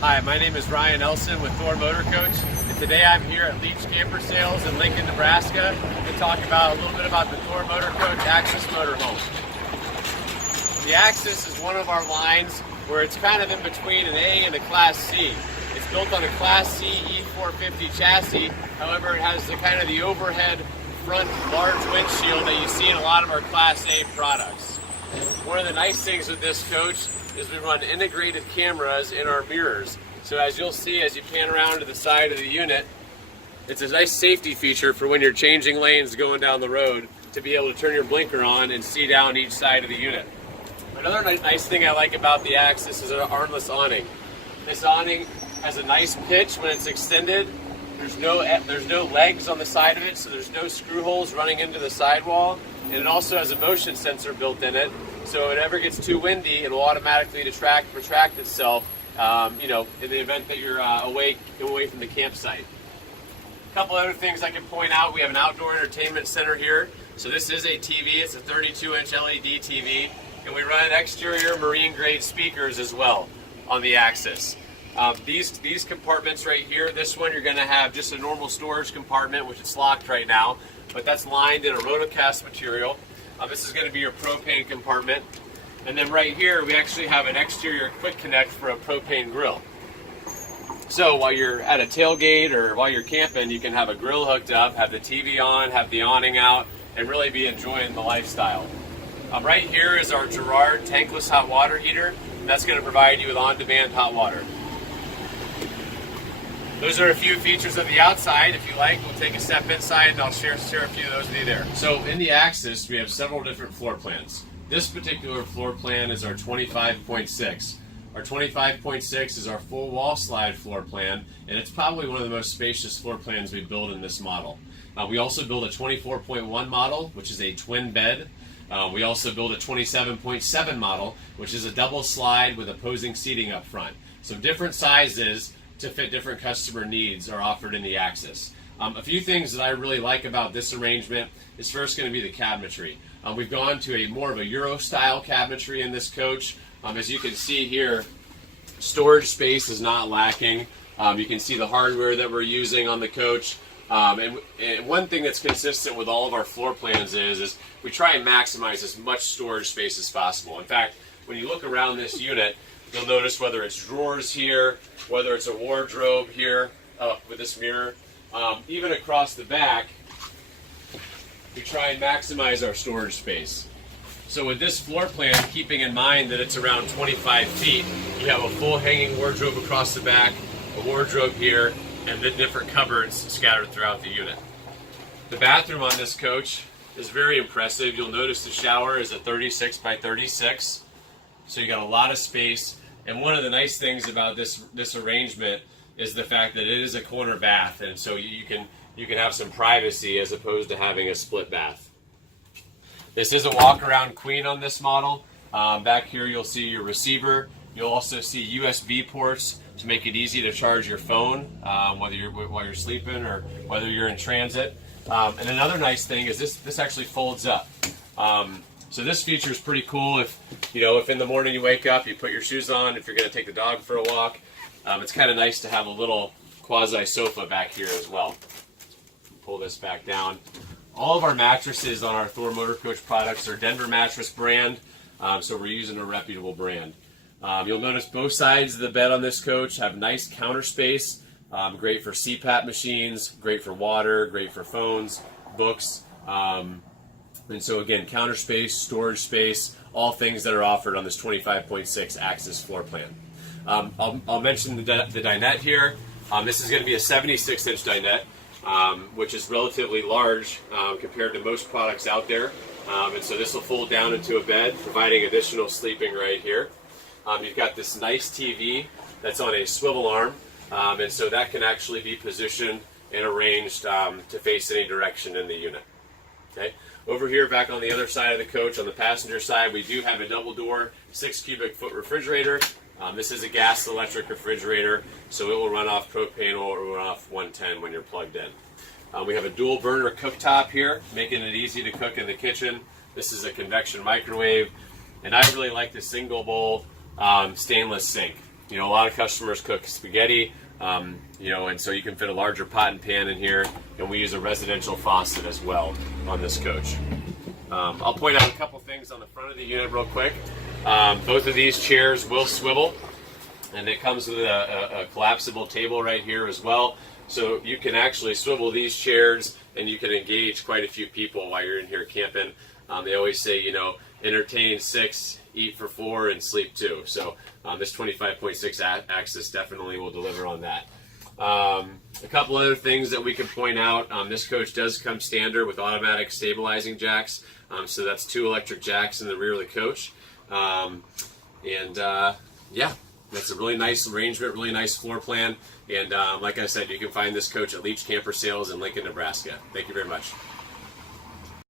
Hi, my name is Ryan Elson with Thor Motor Coach, and today I'm here at Leach Camper Sales in Lincoln, Nebraska to talk about a little bit about the Thor Motor Coach Access Motorhome. The Access is one of our lines where it's kind of in between an A and a Class C. It's built on a Class C E450 chassis, however it has the overhead front large windshield that you see in a lot of our Class A products. One of the nice things with this coach is we run integrated cameras in our mirrors. So as you'll see as you pan around to the side of the unit, it's a nice safety feature for when you're changing lanes going down the road to be able to turn your blinker on and see down each side of the unit. Another nice thing I like about the Access is our Heartless Awning. This awning has a nice pitch when it's extended. There's no legs on the side of it, so there's no screw holes running into the sidewall. And it also has a motion sensor built in it, so if it ever gets too windy, it will automatically retract itself, in the event that you're away from the campsite. A couple other things I can point out: we have an outdoor entertainment center here. So this is a TV. It's a 32-inch LED TV, and we run exterior marine-grade speakers as well on the Access. These compartments right here, this one you're going to have just a normal storage compartment, which is locked right now, but that's lined in a rotocast material. This is going to be your propane compartment. And then right here we actually have an exterior quick connect for a propane grill. So while you're at a tailgate or while you're camping, you can have a grill hooked up, have the TV on, have the awning out, and really be enjoying the lifestyle. Right here is our Gerard Tankless hot water heater. That's going to provide you with on-demand hot water. Those are a few features of the outside. If you like, we'll take a step inside and I'll share a few of those with you there. So in the Access, we have several different floor plans. This particular floor plan is our 25.6. Our 25.6 is our full wall slide floor plan, and it's probably one of the most spacious floor plans we build in this model. We also build a 24.1 model, which is a twin bed. We also build a 27.7 model, which is a double slide with opposing seating up front. So different sizes to fit different customer needs are offered in the Access. A few things that I really like about this arrangement is first going to be the cabinetry. We've gone to more of a Euro style cabinetry in this coach. As you can see here, storage space is not lacking. You can see the hardware that we're using on the coach. And one thing that's consistent with all of our floor plans is we try and maximize as much storage space as possible. In fact, when you look around this unit, you'll notice whether it's drawers here, whether it's a wardrobe here with this mirror, even across the back, we try and maximize our storage space. So with this floor plan, keeping in mind that it's around 25 feet, you have a full hanging wardrobe across the back, a wardrobe here, and the different cupboards scattered throughout the unit. The bathroom on this coach is very impressive. You'll notice the shower is a 36 by 36. So you got a lot of space, and one of the nice things about this arrangement is the fact that it is a corner bath, and so you can have some privacy as opposed to having a split bath. This is a walk-around queen on this model. Back here you'll see your receiver. You'll also see USB ports to make it easy to charge your phone while you're sleeping or whether you're in transit. And another nice thing is this actually folds up. So this feature is pretty cool. If in the morning you wake up, you put your shoes on, if you're going to take the dog for a walk, it's kind of nice to have a little quasi sofa back here as well. Pull this back down. All of our mattresses on our Thor Motor Coach products are Denver mattress brand, so we're using a reputable brand. You'll notice both sides of the bed on this coach have nice counter space, great for CPAP machines, great for water, great for phones, books. And so again, counter space, storage space, all things that are offered on this 25.6 Access floor plan. I'll mention the dinette here. This is going to be a 76-inch dinette, which is relatively large compared to most products out there. And so this will fold down into a bed, providing additional sleeping right here. You've got this nice TV that's on a swivel arm, and so that can actually be positioned and arranged to face any direction in the unit. Okay. Over here, back on the other side of the coach, on the passenger side, we do have a double door, 6 cubic foot refrigerator. This is a gas electric refrigerator, so it will run off propane or it will run off 110 when you're plugged in. We have a dual burner cooktop here, making it easy to cook in the kitchen. This is a convection microwave, and I really like the single bowl stainless sink. you know, a lot of customers cook spaghetti, you know, and so you can fit a larger pot and pan in here, and we use a residential faucet as well on this coach. I'll point out a couple things on the front of the unit real quick. Both of these chairs will swivel, and it comes with a collapsible table right here as well. So you can actually swivel these chairs, and you can engage quite a few people while you're in here camping. They always say, you know, entertain 6, eat for 4, and sleep 2. So this 25.6 axis definitely will deliver on that. A couple other things that we can point out. This coach does come standard with automatic stabilizing jacks. So that's 2 electric jacks in the rear of the coach. Yeah, that's a really nice arrangement, really nice floor plan. And like I said, you can find this coach at Leach Camper Sales in Lincoln, Nebraska. Thank you very much.